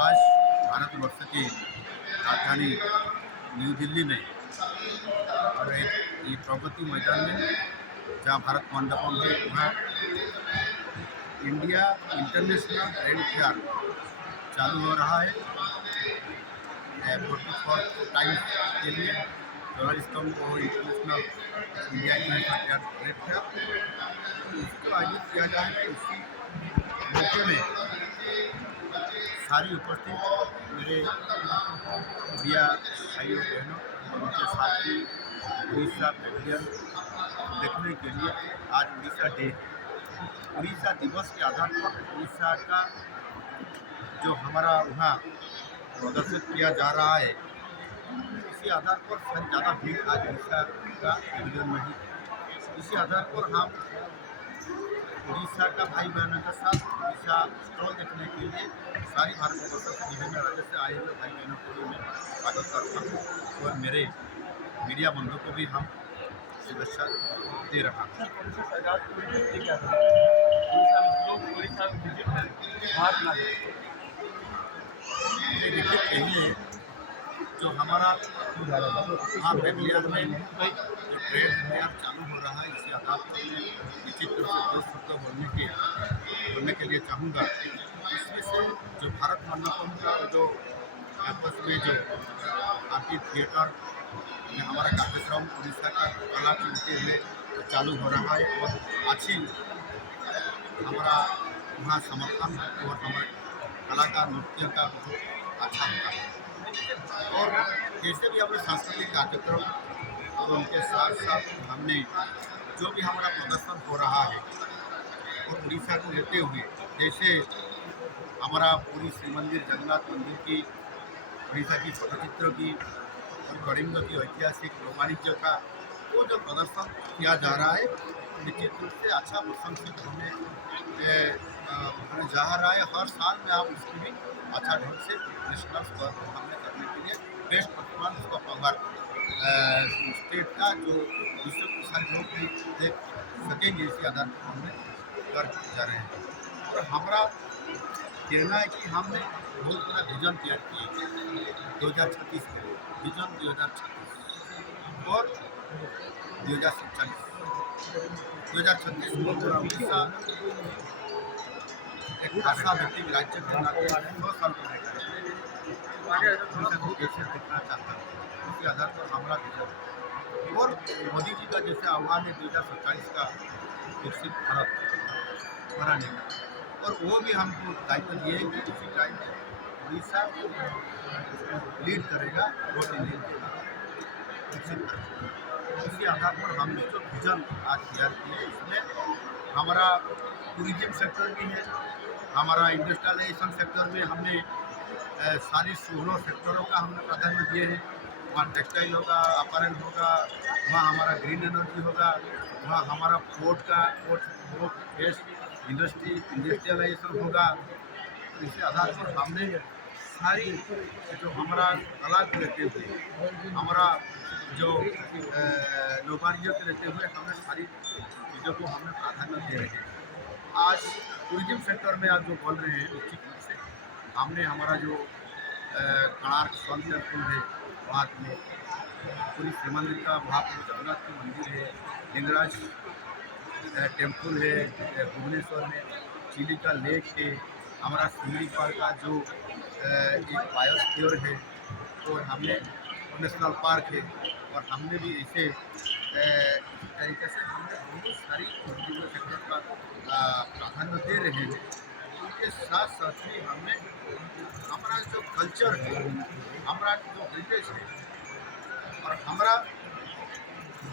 आज भारतवर्ष की राजधानी न्यू दिल्ली में और ये प्रगति मैदान में जहाँ भारत मंडपम है वहाँ इंडिया इंटरनेशनल ट्रेड फेयर चालू हो रहा है 44 टाइम्स के लिए। टूरिज्म को international India international trade fair इसको आयोजित किया जाएगा। इसी मौके में सारी उपस्थित मेरे भैया भाइयों बहनों और उनके साथी उड़ीसा पेविलियन देखने के लिए आज उड़ीसा डे उड़ीसा दिवस के आधार पर उड़ीसा का जो हमारा वहाँ प्रदर्शित किया जा रहा है इसी आधार पर शायद ज़्यादा भीड़ आज उड़ीसा का पेविलियन में ही। इसी आधार पर हम उड़ीसा का भाई बहनों के साथ उड़ीसा स्टॉल देखने के लिए सारी भारतवर्ष के विभिन्न राज्यों से आए हुए भाई बहनों को भी मैं स्वागत करता हूँ और मेरे मीडिया बंधु को भी हम शुभेच्छा दे रहा हूँ। देखिए पहले जो हमारा हाँ पेविलियन में जो ट्रेड फेयर चालू हो रहा है इसी आधार पर मैं निश्चित रूप से दो शब्द बोलने के लिए चाहूँगा। इसमें से जो भारत मंडपम का जो कैंपस में जो आपकी थिएटर में हमारा कार्यक्रम उड़ीसा का कला के होते हुए चालू हो रहा है और अच्छी हमारा वहाँ समर्थन और हमारे कला का नृत्य का बहुत अच्छा होता है। और जैसे भी हमारे सांस्कृतिक कार्यक्रम और उनके साथ साथ हमने जो भी हमारा प्रदर्शन हो रहा है और उड़ीसा को लेते हुए जैसे हमारा पूरी श्री मंदिर जगन्नाथ मंदिर की उड़ीसा की पटचित्र की और कलिंग की ऐतिहासिक वाणिज्य का वो जो प्रदर्शन किया जा रहा है निश्चित रूप से अच्छा प्रशंसित होने जा रहा है। हर साल में हम उसकी भी अच्छा ढंग से नेशनल स्तर पर हमने करने के लिए बेस्ट परफॉर्मेंस का पवार स्टेट का जो विश्व के सारे लोग भी देख सकेंगे इसी आधार पर हमने कर जा रहे हैं। और हमारा कहना है कि हमने बहुत बड़ा विजन तैयार किए 2036 के विजन 2036 और 2036 को पूरा उड़ीसा एक ऐसा व्यक्ति राज्य के नाते 100 साल को कैसे देखना चाहता है उसके आधार पर हमारा विजन और मोदी जी का जैसे आह्वान है 2047 का विकसित भारत बनाने का और वो भी हमको दायित्व दिए कि उसी टाइम में उड़ीसा लीड करेगा रोड इंडिया विकसित करेगा। इसी आधार पर हमने जो विजन आज तैयार किए इसमें हमारा टूरिज्म सेक्टर भी है, हमारा इंडस्ट्रियलाइजेशन सेक्टर में हमने सारी 16 सेक्टरों का हमने प्राधान्य दिए हैं। वहाँ टेक्सटाइल होगा, अपैरल होगा, वहाँ हमारा ग्रीन एनर्जी होगा, वहाँ हमारा पोर्ट बेस्ड इंडस्ट्रियलाइजेशन होगा। इसी आधार पर हमने सारी जो हमारा कला को लेते हुए हमारा जो नौवाणिज्य को लेते हुए हमने सारी चीज़ों को हमने प्राधान्य दे रहे हैं। आज टूरिज्म सेक्टर में आज जो बोल रहे हैं निश्चित रूप से हमने हमारा जो कोणार्क सन टेम्पल है वहाँ में पूरी श्री मंदिर का महाप्रभु जगन्नाथ की मंदिर है, लिंगराज टेम्पल है भुवनेश्वर में, चिली का लेक है, हमारा शिमलीपाल का जो एक बायोस्फीयर है और हमने नेशनल पार्क है और हमने भी ऐसे तरीके से हमने बहुत सारी टूरिज्म सेक्टर का प्राधान्य दे रहे हैं। उनके साथ साथ ही हमने हमारा जो कल्चर है, हमारा जो हेरिटेज है और हमारा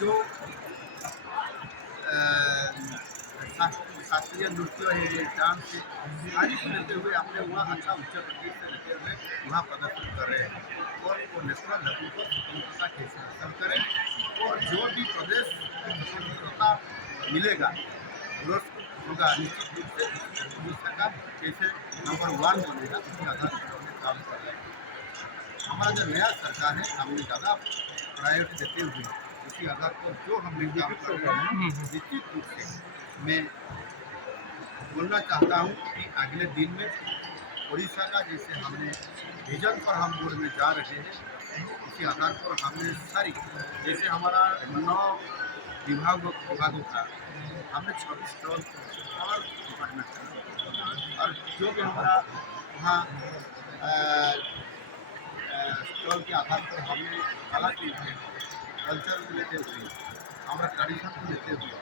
जो शास्त्रीय नृत्य है, डांस है, सारी को लेते हुए हमने वहाँ अच्छा उच्च प्रतीक से लेते हुए वहाँ प्रदर्शन कर रहे हैं और वो नेशनल लेवल पर स्वतंत्रता कैसे हासिल करें और जो भी प्रदेश स्वतंत्रता मिलेगा होगा निश्चित रूप से उड़ीसा का कैसे नंबर 1 बनेगा उसके आधार पर हमने काम कर रहे हैं। हमारा जो नया सरकार है हमने ज़्यादा प्रायोरिटी देते हुए उसी आधार पर जो हमने काम कर रहे हैं निश्चित रूप से मैं बोलना चाहता हूँ कि अगले दिन में उड़ीसा का जैसे हमने विजन पर हम बोर्ड में जा रहे हैं, इसी आधार पर हमने सारी जैसे हमारा 9 विभागों का हमने 26 स्टॉल और डिपार्टमेंट और जो भी हमारा वहाँ स्टॉल के आधार पर हमने कला की कल्चर को लेते हुए हमारा ट्रेडिशन को लेते हुए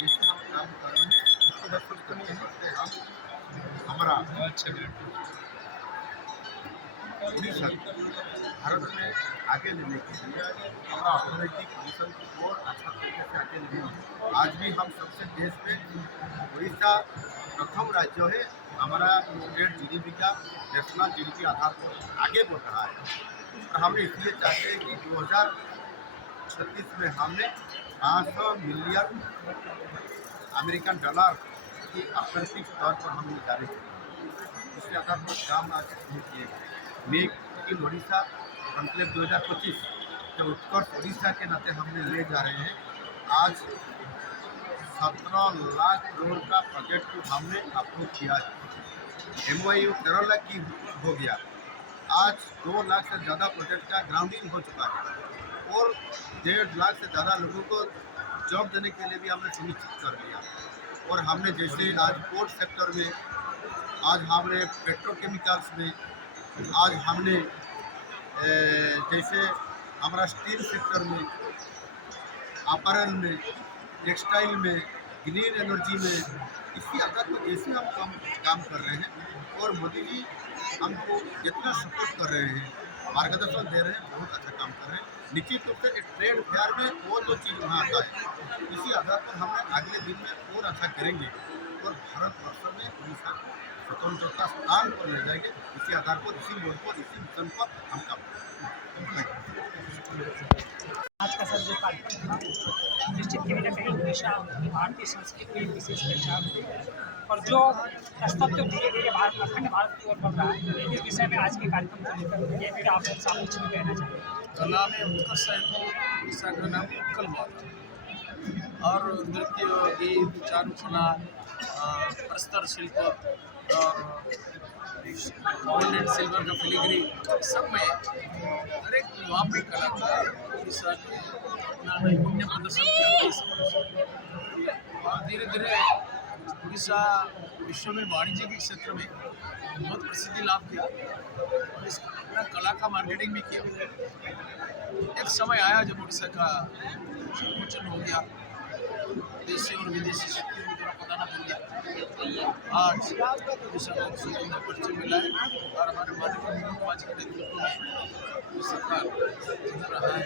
जैसे हम काम कर रहे हैं उसको बस नहीं है हम हमारा उड़ीसा भारत में आगे लेने के लिए हमारा ऑर्गेनाइजिंग कमीशन को और अच्छा तरीके से आगे लेने आज भी हम सबसे देश में उड़ीसा प्रथम राज्य है। हमारा स्टेट जीडीपी का नेशनल जीडीपी आधार पर आगे बढ़ रहा है और हमने इसलिए चाहते हैं कि 2036 में हमने 500 मिलियन अमेरिकन डॉलर की अर्थनैतिक तौर पर हम जारी करें। इसके आधार पर काम आज शुरू किए गए मेक इन उड़ीसा कॉन्क्लेव 2025 जो उत्कर्ष उड़ीसा के नाते हमने ले जा रहे हैं। आज 17 लाख करोड़ का प्रोजेक्ट को हमने अप्रूव किया है। MOU 13 लाख की हो गया, आज 2 लाख से ज़्यादा प्रोजेक्ट का ग्राउंडिंग हो चुका है और 1.5 लाख से ज़्यादा लोगों को जॉब देने के लिए भी हमने सुनिश्चित कर लिया। और हमने जैसे आज पोर्ट सेक्टर में, आज हमने पेट्रोकेमिकल्स में, आज हमने जैसे हमारा स्टील सेक्टर में, अपैरल में, टेक्सटाइल में, ग्रीन एनर्जी में, इसी आधार पर जैसे हम काम कर रहे हैं और मोदी जी हमको जितना सपोर्ट कर रहे हैं, मार्गदर्शन दे रहे हैं, बहुत अच्छा काम कर रहे हैं। निश्चित रूप से एक ट्रेड फेयर में वो जो चीज़ वहाँ आता है, इसी आधार पर हम अगले दिन में और अच्छा करेंगे और भारतवर्ष में उड़ीसा स्वतंत्रता स्थान पर ले जाएंगे। इसी आधार पर, इसी बोर्ड पर, इसी मिशन पर हम काम करेंगे। आज का सर जो कार्यक्रम था निश्चित कहीं ना कहीं उड़ीसा भारतीय संस्कृति की विशेष पहचान है और जो स्तर तो धीरे धीरे अखंड भारत की ओर बढ़ रहा है, इस विषय में आज के कार्यक्रम को लेकर ये मेरा आपके सामने कुछ भी कहना चाहिए। कला में उत्कर्ष है तो उड़ीसा का नाम उत्कल हुआ था और नृत्य, गीत, चारुकला, प्रस्तर शिल्प और गोल्ड एंड सिल्वर का फिलीग्री, सब में हर एक वहाँ पे कलाकार उड़ीसा के अपना नैपुण्य प्रदर्शन किया और धीरे धीरे उड़ीसा विश्व में वाणिज्य के क्षेत्र में बहुत प्रसिद्धि लाभ किया और इस अपना कला का मार्केटिंग भी किया। एक समय आया जब उड़ीसा का संकुचन हो गया, देशी और विदेशी शक्तियों की तरफ पता न चल गया। आज उड़ीसा को स्वतंत्र परिचय मिला है और हमारे माननीय मुख्यमंत्री के नेतृत्व में सरकार चल रहा है।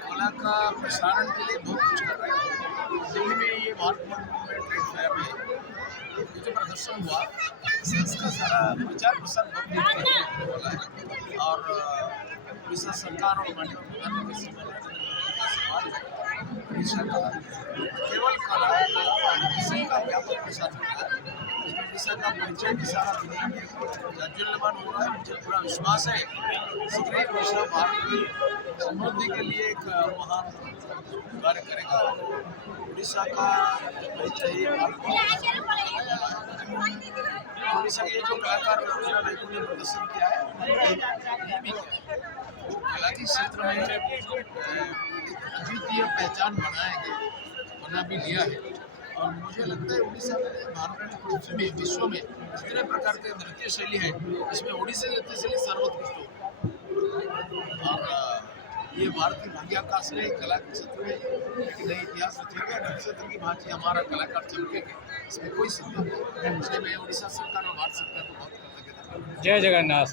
कला का प्रसारण के लिए बहुत कुछ कर रहा है। दिल्ली में ये भारत मूवमेंट ट्रेड फेयर में ये जो प्रदर्शन हुआ, इसका सारा प्रचार प्रसार बहुत होने वाला है और उड़ीसा सरकार और माननीय प्रधानमंत्री उड़ीसा का केवल कला का व्यापक प्रसार हो रहा है। इसमें उड़ीसा का परिचय भी सारा दुनिया में जाज्वल्यमान हो रहा है। मुझे पूरा विश्वास है शीघ्र उड़ीसा भारत की समृद्धि के लिए एक महान कार्य करेगा। उड़ीसा का परिचय उड़ीसा के जो कलाकार ने प्रदर्शन किया है, वो कला के क्षेत्र में अद्वितीय पहचान बना भी लिया है और मुझे लगता है उड़ीसा में भारत में विश्व में जितने प्रकार के नृत्य शैली है, इसमें उड़ीसा नृत्य शैली सर्वोत्कृष्ट हो और ये भारत की भाग्य का असली कला के क्षेत्र में एक नई इतिहास रचेगा। नक्षत्र की भांति हमारा कलाकार चमकेंगे, इसमें कोई संदेह नहीं। इसलिए मैं उड़ीसा सरकार और भारत सरकार को बहुत कृतज्ञता। जय जगन्नाथ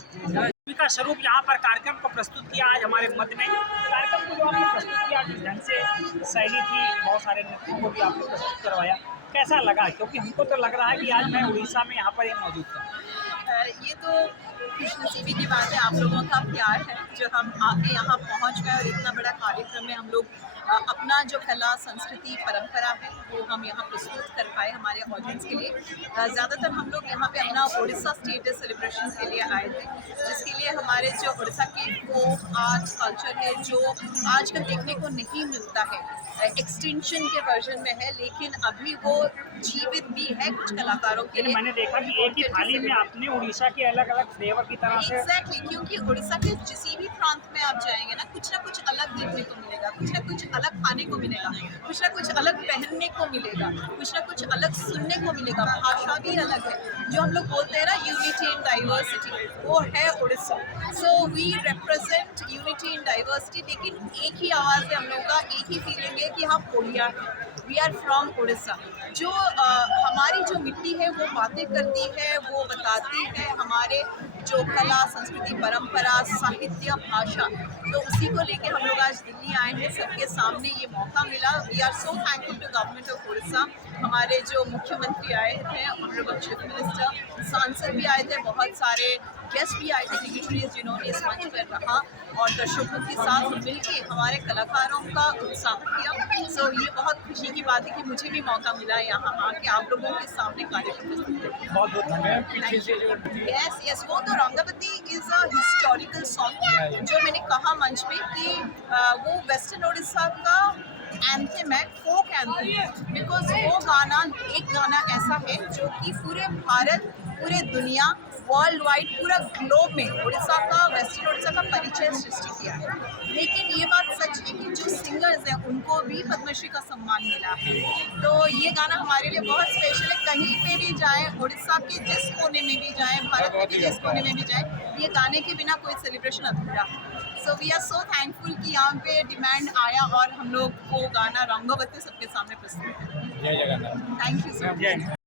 का स्वरूप यहाँ पर कार्यक्रम को प्रस्तुत किया आज हमारे मध्य में। कार्यक्रम को जो आपने प्रस्तुत किया, जिस ढंग से शैली थी, बहुत सारे नृत्यों को भी आपने प्रस्तुत करवाया, कैसा लगा? क्योंकि हमको तो लग रहा है कि आज मैं उड़ीसा में यहाँ पर मौजूद था। ये तो खुशनसीबी की बात है, आप लोगों का प्यार है जो हम आके यहाँ पहुँच गए और इतना बड़ा कार्यक्रम में हम लोग अपना जो कला संस्कृति परंपरा है वो हम यहाँ प्रस्तुत कर पाए हमारे ऑडियंस के लिए। ज़्यादातर हम लोग यहाँ पे अपना उड़ीसा स्टेट डे सेलिब्रेशन के लिए आए थे, जिसके लिए हमारे जो उड़ीसा के फोक आर्ट कल्चर है जो आजकल देखने को नहीं मिलता है, एक्सटेंशन के वर्जन में है, लेकिन अभी वो जीवित भी है कुछ कलाकारों के लिए। मैंने देखा कि एक ही थाली में आपने उड़ीसा के अलग अलग फ्लेवर की तरह से एग्जैक्टली क्योंकि उड़ीसा के किसी भी प्रांत में आप जाएंगे ना कुछ अलग देखने को मिलेगा, कुछ ना कुछ अलग खाने को मिलेगा, कुछ ना कुछ अलग पहनने को मिलेगा, कुछ ना कुछ अलग सुनने को मिलेगा। भाषा भी अलग है, जो हम लोग बोलते हैं ना यूनिटी इन डाइवर्सिटी, वो है Orissa. So we represent unity in diversity, लेकिन एक ही आवाज़ है हम लोग का, एक ही फीलिंग है कि हम उड़िया हैं, वी आर फ्रॉम उड़ीसा। जो हमारी जो मिट्टी है वो बातें करती है, वो बताती है हमारे जो कला संस्कृति परंपरा साहित्य भाषा, तो उसी को लेके हम लोग आज दिल्ली आए हैं, सबके सामने ये मौका मिला। We are so thankful to government of Orissa. हमारे जो मुख्यमंत्री आए थे, ऑनरेबल चीफ मिनिस्टर, सांसद भी आए थे, बहुत सारे गेस्ट भी आए थे, डिग्निटरीज जिन्होंने इस मंच पर रहा और दर्शकों के साथ मिलके हमारे कलाकारों का उत्साह किया। सो ये बहुत खुशी की बात है कि मुझे भी मौका मिला यहाँ आके आप लोगों के सामने कार्यक्रम प्रस्तुत करने का। बहुत बहुत धन्यवाद। पीछे से जो यस वो तो Rangabati is a historical song, जो मैंने कहा मंच में कि वो वेस्टर्न उड़ीसा का एंथम है, फोक एंथम, बिकॉज वो गाना एक गाना ऐसा है जो कि पूरे भारत, पूरे दुनिया, वर्ल्ड वाइड, पूरा ग्लोब में उड़ीसा का, वेस्टर्न उड़ीसा का परिचय सृष्टि किया है। लेकिन ये बात सच है कि जो सिंगर्स हैं उनको भी पद्मश्री का सम्मान मिला है, तो ये गाना हमारे लिए बहुत स्पेशल है। कहीं पे भी जाएं, उड़ीसा के जिस कोने में भी जाएं, भारत के भी जिस कोने में भी जाएं, ये गाने के बिना कोई सेलिब्रेशन अधूरा है। So we are so thankful कि यहाँ पे डिमांड आया और हम लोग वो गाना रंगवती सबके सामने प्रस्तुत किया। जय Jagannath. Thank you so much. जय